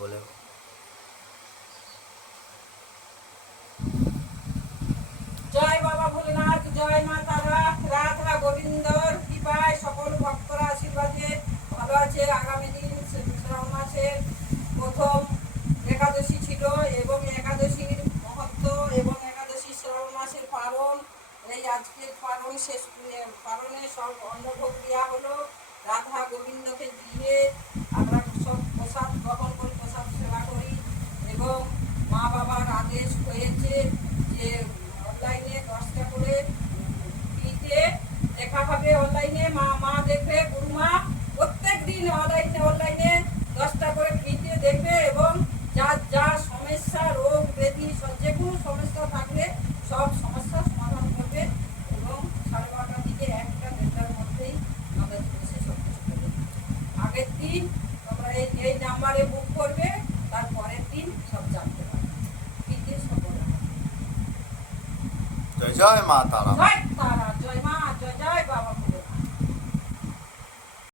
বলে। জয় বাবা ভোলেনাথ, জয় মা তারা। রাধা গোবিন্দর কৃপায় সকল ভক্তরা আশীর্বাদে ভালো আছে। আগামী দিন শ্রাবণ মাসের প্রথম একাদশী ছিল এবং একাদশীর মহত্ব এবং একাদশী শ্রাবণ মাসের পালন, এই আজকের পালন শেষ পালনে সব অন্নভোগ দেওয়া হলো। রাধা গোবিন্দকে দিয়ে আমরা সব প্রসাদ গ্রহণ করি, প্রসাদ সেবা করি এবং মা বাবার আদেশ হয়েছে যে অনলাইনে 10টা করে ফ্রিতে দেখা হবে। অনলাইনে মা দেখবে, গুরুমা প্রত্যেক দিন অনলাইনে 10টা করে ফ্রিতে দেখবে এবং যা সমস্যা, রোগ ব্যাধি, যে কোনো সমস্যা থাকলে সব সমস্যার সমাধান করবে এবং 12:30 থেকে 1টা-1:30টার মধ্যেই আমাদের এসে সব কিছু করবে। আগের দিন তোমরা এই নাম্বারে বুক করবে, তারপরের দিন সব জানতে পারবে। ফ্রিতে সব বলা হবে। জয় জয় মা তারা। জয় তারা।